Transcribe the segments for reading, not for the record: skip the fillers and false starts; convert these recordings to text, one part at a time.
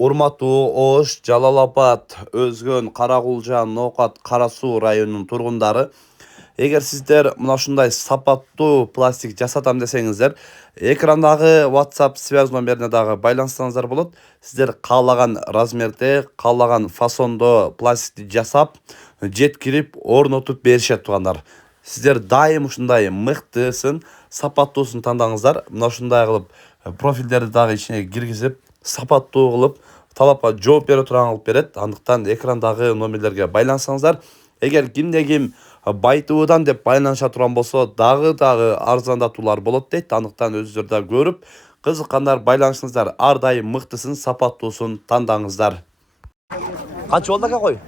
Урматтуу Ош, Жалал-Абад, Өзгөн, Каракулжа, Ноокат, Кара Суу районунун тургундары, эгер сиздер мына ушундай сапаттуу пластик жасатам десеңиздер, экрандагы WhatsApp связь номерине дагы байланышсаңыздар болот. Сиздер каалаган размерде, каалаган фасондо пластикти жасап, жеткирип, орнотуп беришет туугандар. Сиздер дайым ушундай мыктысын, сапаттуусун тандаңыздар. Мына ушундай кылып профилдерди дагы ичине киргизип, сапаттуу кылып, талапка жооп бере турган кылып берет. Андыктан экрандагы номерлерге байлансаңыздар, эгер кимде ким байтыбыдан деп байланыша турган болсо, дагы арзандатуулар болот дейт. Андыктан өзүңүздөр да көрүп, кызыккандар байланышыңыздар. Ар дайым мыктысын, сапаттуусун тандаңыздар. Канча болду ака кой?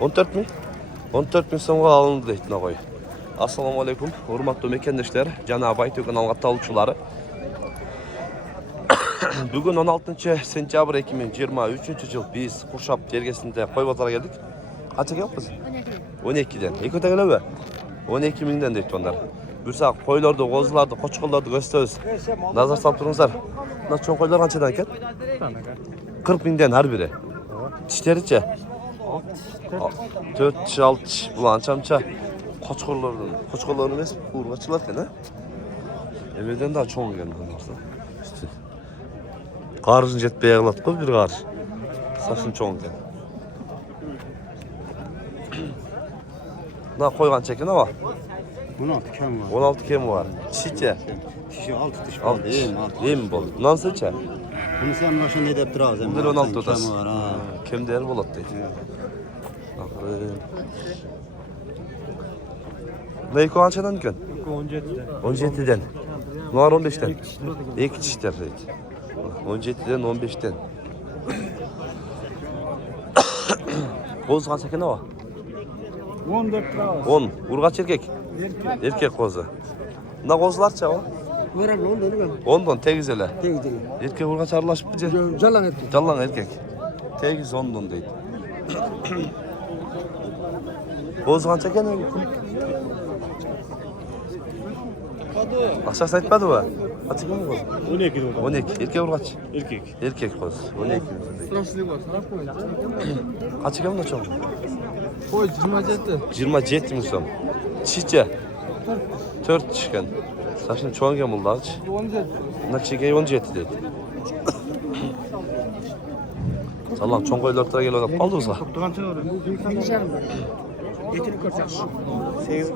14 миң? 14 миң сомго алынды дейт мына кой. Ассаламу алейкум, урматтуу мекендештер, жана Байтөгөн алгат алуучулары. Бүгүн 16 сентябрь 2023 жыл биз Куршап жергесинде кой базарга келдик. Канча келиппиз? 12ден. Эки өтө келеби? 12 миңден дейт ондар. Бурсак койлорду, козуларды, кочколдорду көзөбүз. Назар салып туруңуздар. Мына чоң койлор канчадан экен? 40 миңден ар бири. Тиштеричи? 4-6 бул анча-мынча кочкорлордун эмес, ургачылар экен, а? Эмеден да чоң экен болсо. Каржын жетпей калат го бир карж. Сашын чоң экен. Мына кой канча экен аба? 16 кем var. 16 кеми бар. Тишичи? Kişi 6 diş var. 6 тиш. Эми болду. Мынансычы? Bunu sen başa ne deyip durasın? Бир 16 отас. Var ha. Кемдер болот дейт. Акырын. Нейко канчадан экен? 17'de. 17ден. Муар 15ден. Эки тиштер дейт. 17ден 15ден. Коз канча экен аба? 14 lira. 10. Ургач эркек. Эркек козу. Мына козуларчы аба? Veren 10 dedi 10дон тегиз эле. Tek değil. Эркек ургач аралашыппы же? Jalan etti. Жалаң эркек. Тегиз 10дон дейт. Коз канча экен? Акчасын айтпадыбы? Канча экен коз? 12 lira. 12. Эркек ургач? Erkek. Эркек коз. 12 дейт. Sırasılığı var. Sıra koy. Канча экен мына чоң? Koy 27. 27 миң сом. Тишичи? 4 тиш экен. Сашын чоң экен бул дагычы. 17. Мына кичинекей 17 дейт. Салам чоң койлор тура келип ойноп калдыбызга. Tuttuğun için öyle. Getirip görecek. 8.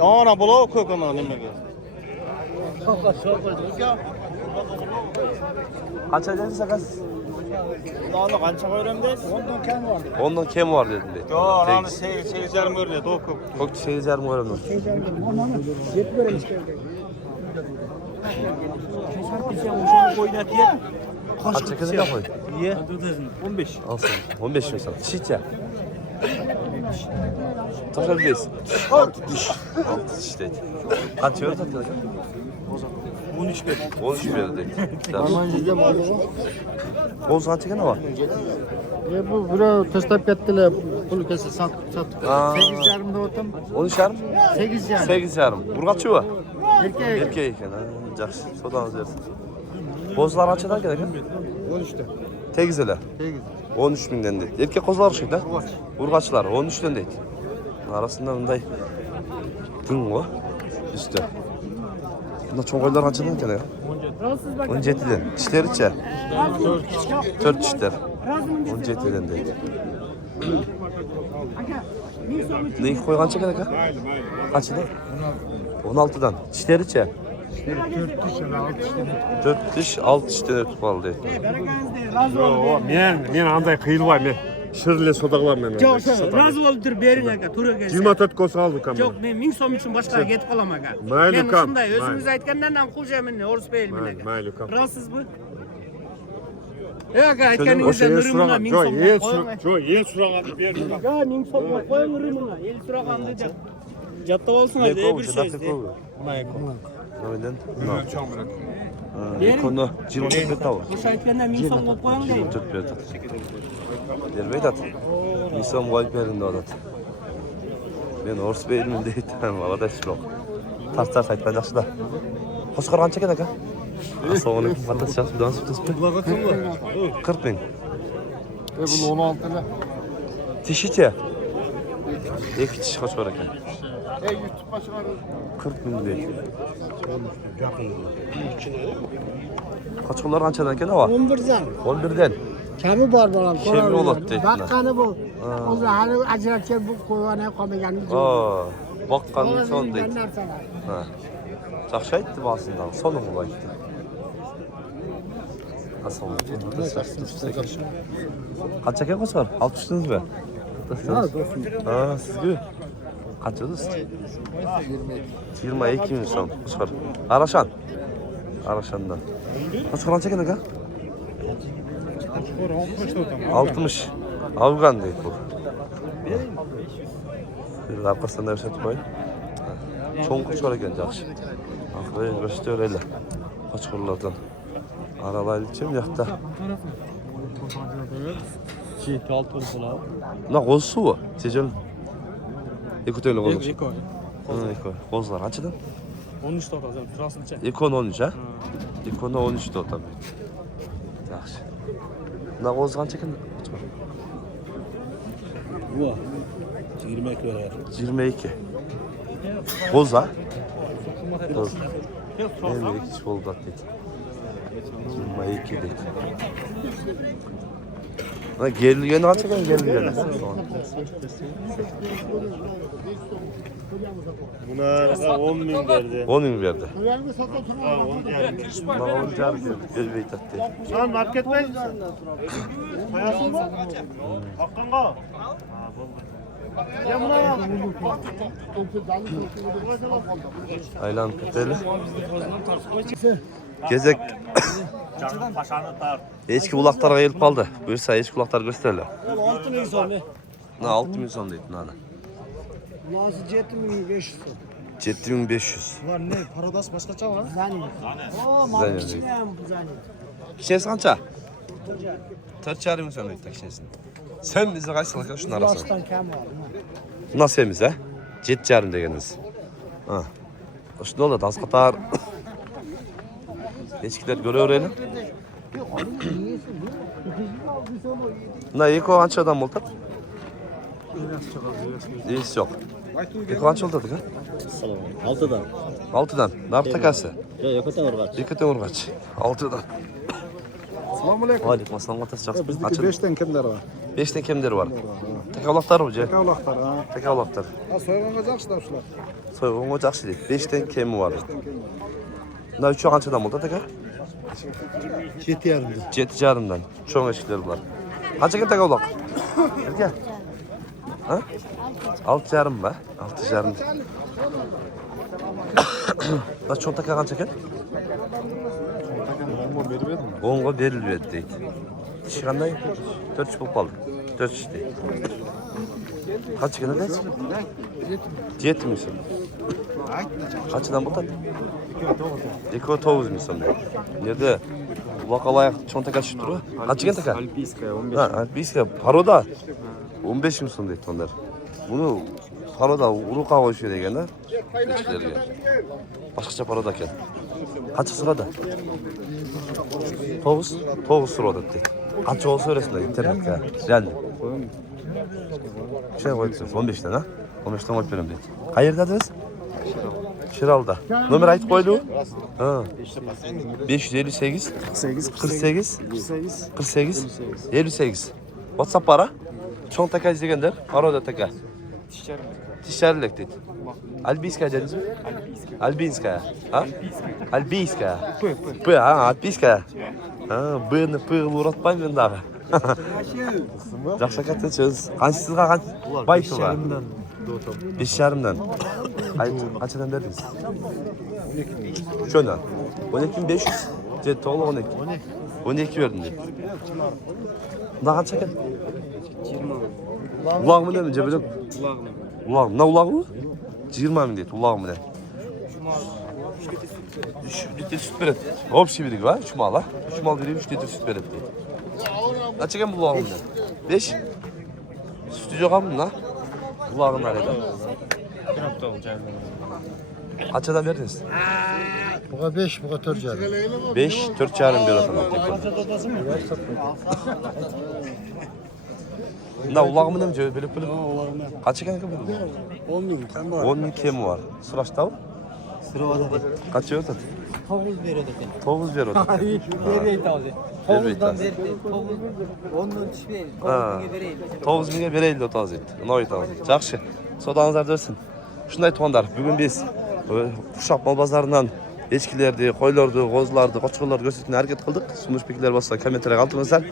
Ana bula koy kana nemege. Канча дедиң сакас? Ana kança koyuram des? 10'dan kem var. 10дон кеми бар дедим дейт. Yo, ana 8 yarım görünüyor. Doğu köp. Көк 8,5 көрөм. Yet verelim işte. Канча экен эле кой? Ye. 15. Алсын. 15 миң сом. Тишичи? Таша билесиз. 6 diş. 6 тиш дейт. Канча берет экен? 13 bir. 13 берет дейт. Almancı'da mı aldı Коз канча экен аба? bu bura testap kettiler. Bunu kesip sattık. Aa. 8 yarımda otum. 13,5? 8 yarım. 8,5. Ургачыбы? Erkek. Эркек экен. Жакшы. Содаңыз берсин. Козулар канчадан экен? 13'te. Тегиз эле. 8. 13 миңден дейт. Эркек козулар окшойт, да? Ургачылар 13ден дейт. Арасында мындай күн го. Үстө. Мына чоң койлор канчадан экен? 17ден. Тиштеричи? 4 тиштер. 17ден дейт. Нейки кой канча экен ака? Канчадан? 16дан. Тиштеричи? 4 тиш, 6 тиштен өтүп калды дейт. Men андай кыйылбай мен шырле содагылам мен. Жоқ, разы болып тұр берің ака, тура келсе. 24 кос алды кам. Жоқ, мен 1000 сом үшін басқаға кетіп қалам ака. Майлы Мен кам, ушундай өзіңіз майлы. айтқандан құл жемін, орыс бейілмін ака. Майлы кам. Разсыз бі? Ака, айтқаныңызда нұрымына 1000 сом қойың ака. Жо, ел сұрағанды бердім. Га, 1000 сом қойың нұрымына, ел сұрағанды жат. Жаттап алсыңар, де бір сөзді. Нөмеден? Экону 24 берет абы. Ошо айтқанда 1000 сом қойып қойың дейін. 24 берет ат. Бербейт ат. 1000 сом коюп бердим деп атат. Мен орус бейилмин дейт. Алада эч жок. Тарс айтпан жакшы да. Кошкор канча экен ака? Assalamualaikum. Fantastik. Budan sütüsü. Bunlar kaç mı? 40 bin. Bu 16 lira. Dişiçe. İki diş kaç var ekan? YouTube başına 40 bin değil. Kaçılar qanchadan ekan ava? 11'den. 11'den. Kemi var bana. Kemi olad deydilar. Baqqani bu. O'zi hali ajratgan bu qo'yvana qolmaganimiz yo'q. Aa, baqqanın son O'zimizdan deydi. narsalar. Ha. Yaxshi aytdi aslında. Sonu bu aytdi. Assalomu alaykum. Qancha ekan qo'shar? 60 mi? Ha, sizga. Qancha do'st? 22 ming so'm qo'shar. Arashan. Arashandan. Qancha ekan aka? 60. Afgan deydi bu. Bir arkasından yaşatып qo'ying. Cho'ng qo'chqor ekan yaxshi. Axir göstereylar. Qochqorlardan. Aralaylıçım yoqda. Жеті алты он болады. Mına qo'z suvi. Sejil. Eko'tayla qo'z. Екі. Eko. Qo'zlar qanchadan? 13 тоғыз тұрасынша. Ekon 13 ha? Ekon 13 da tabii. Yaxshi. Mına qo'z qancha ekan? Bu 22 verir. 22. Qo'z ha? Qo'z. Endi ikki bo'ldi deydi. 22 deydi. Mana gerilgani qancha ekan gerilgani? Buna 10 bin verdi. 10 ming berdi. Ha, 10 geldi. Bana 10 jarım berdi. Elbey tatdi. Lan market mi? Koyasın mı? Hakkın mı? Ya buna ya. Aylanıp keteli. Gezek. Paşanı tar. Eski bulaklarga gelip kaldı. Buyursa eski bulaklar gösterirler. 6 ming so'm. Ne 6 ming so'm deydi nana. Bunisi 7500 so'm. 7500. Ulan ne? Paradas başkaça var. Zani. O, Zani. mana kichkina ham bu zani. Kişnesi kança? 4,5 ming so'm deydi kişnesini. Sen bize kaç salak şunu arasın. Yoshdan kam bor. Nasıl emiz ha? 7,5 degeniz. Ha. Şunu oldu az katar. Eskiler görüyorlar. Ne eko kança adam oldu? İyisi yok. Eko kança oldu ha? Altıdan. 6'dan. Ne yaptı takası? Ya yakıtan orgaç. İki urgaç. 6'dan. Assalomu alaykum. Aleyküm assalam atası жақсы. Bizdeki 5'ten kimler var? 5'ten kimleri var? Tekavlaklar mı? Kavlaqlar ha. Tekavlaklar. Ha soyğunga жақшылар ушулар. Soyğunga жақсы deydi. 5'ten kemi var. Ne üçü kançadan oldu teka? 7,5. 7,5'dan. Çoğun eşikleri var. Kança eken tekavlak? Gel. Ha? 6,5 be. 6,5. Da çoğun teka kança eken? 10'ga berilmedi deydi. İşi qanday? 4 bo'lib qoldi. 4 deydi. Qancha ekan aka? 7 ming so'm. Qanchadan bo'ladi? 2,9 ming so'm. Yerda vaqalay cho'ntaka tushib turib. Qancha ekan aka? Альпийская 15. Ha, Alpiyska paroda 15 ming so'm deydi onlar. Buni paroda uruqqa qo'yish deganda ichlarga. Boshqacha paroda ekan. Qancha so'radi? 9 so'radi deydi. Qancha olsa so'rasizlar internetga. Real. Şey qo'yibsiz 15 dan ha? 15 dan olib beraman deydi. Qayerdasiz? Shiralda. Nomer aytib qo'ydi-ku? Ha. 558 48 58 WhatsApp var ha? Çoğun taka izleyenler, paroda taka. Tişerlik deydi. Albiyskaya dediniz mi? Albiyskaya. Ha? Albiyskaya. P ha, Albiyskaya. Ha, B'ni P uğratmayın ben daha. Жақсы кәттен сөз. Қаншысызға қанш? Байтуға. 5,5'dan. Қаншадан бердіңіз? Şöyle. 12.500. Jet to'g'ri 12. 12 verdim deydi. Bunda qancha ekan? 20. Ulaq bilan jabida. Ulağına. Ulaq, nima ulaq u? 20 ming deydi ulaq bilan. 3 litre süt beradi. Общий birigi va 3 mal ha. 3 mal berib 3 litre süt beradi deydi. Qancha ekan bu ulaq bilan? 5. Sütü yo'q ham bunda. Ulag'ini qaraydi. Kaçadan verdiniz? Buğa 5, buğa 4 canım. 5, 4 çağırın bir adam. Ne ulağımı ne mi diyor? Bölük bölük. Kaç eken ki bu? 10 bin kem var. 10 bin kemi var. Sıraçta mı? Sıra var da. Kaç yiyor tadı? 9 veriyor dedi. 9 ver o da. Vereydi abi. Vermeydi. 9 10'dan düşmeyin. Ha. 9 binge bereyli o tazı etti. Noy tazı. Жақшы. Sodanızlar dörsün. Şunday tuğanlar. Bugün biz Uşak mal bazarından echkilerdi, qoylardı, qo'zlardi, qochqorlardi ko'rsatishga harakat qildik. Sunush beklar bo'lsa kommentariyga qoldiringizlar.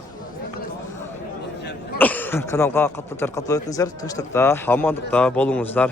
Kanalga qattiq o'tingizlar. Tinchlikda, omonlikda bo'lingizlar.